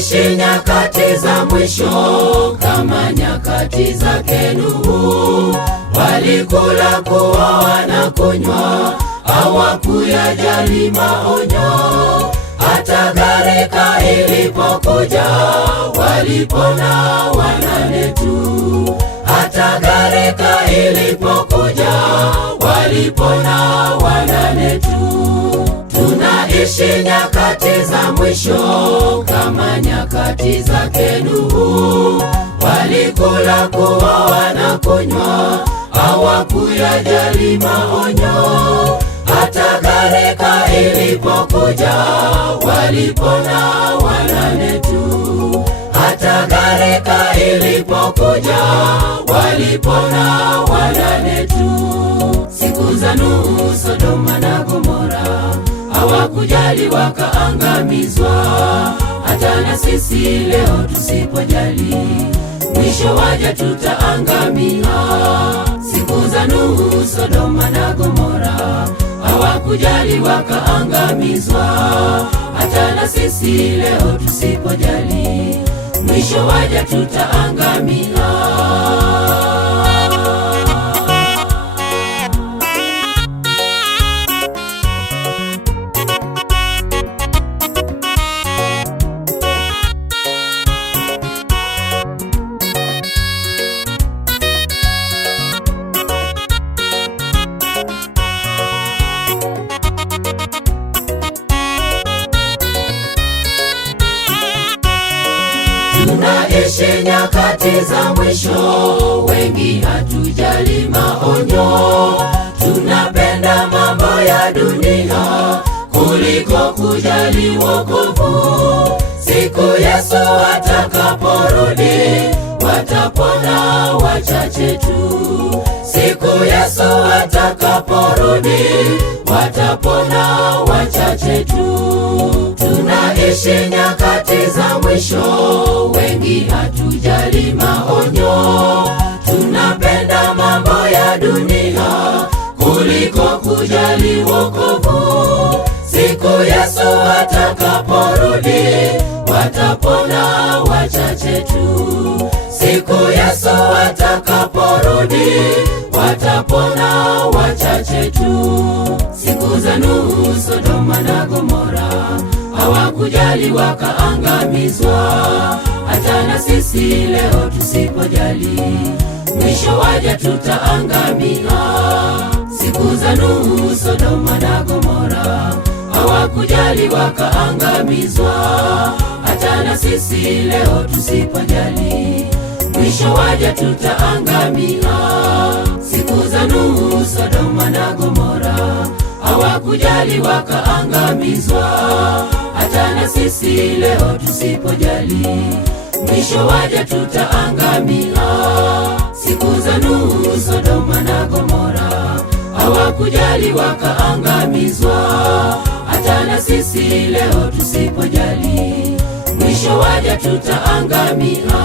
Tunaishi nyakati za mwisho kama nyakati zake Nuhu. Walikula, kuoa na kunywa, hawakuyajali maonyo. Hata gharika ilipokuja, walipona wanane tu. Hata gharika ilipokuja, walipona wanane tu. Tunaishi nyakati za mwisho kama nyakati zake Nuhu. Walikula, kuoa na kunywa, hawakuyajali maonyo. Hata gharika ilipokuja, walipona wanane tu. Hata gharika ilipokuja, walipona wanane tu. Siku za Nuhu, Sodoma na Gomora, hawakujali wakaangamizwa. Hata na sisi leo tusipojali, mwisho waja tutaangamia. Siku za Nuhu, Sodoma na Gomora, hawakujali wakaangamizwa. Hata na sisi leo tusipojali, mwisho waja tutaangamia. Tunaishi nyakati za mwisho, wengi hatujali maonyo. Tunapenda mambo ya dunia kuliko kujali wokovu. Siku Yesu atakaporudi, watapona wachache tu. Siku Yesu atakaporudi, watapona wachache tu. Tunaishi nyakati za mwisho, wengi hatujali maonyo. Tunapenda mambo ya dunia kuliko kujali wokovu. Siku Yesu atakaporudi, watapona wachache tu. Siku Yesu atakaporudi, watapona wachache tu. Siku za Nuhu, Sodoma na Gomora, hawakujali wakaangamizwa. Hata na sisi leo tusipojali, mwisho waja tutaangamia. Siku za Nuhu, Sodoma na Gomora, hawakujali wakaangamizwa. Hata na sisi leo tusipojali, mwisho waja tutaangamia. Siku za Nuhu, Sodoma na Gomora, hawakujali wakaangamizwa. Hata na sisi leo tusipojali, mwisho waja tutaangamia. Siku za Nuhu, Sodoma na Gomora, hawakujali wakaangamizwa. Hata na sisi leo tusipojali, mwisho waja tutaangamia.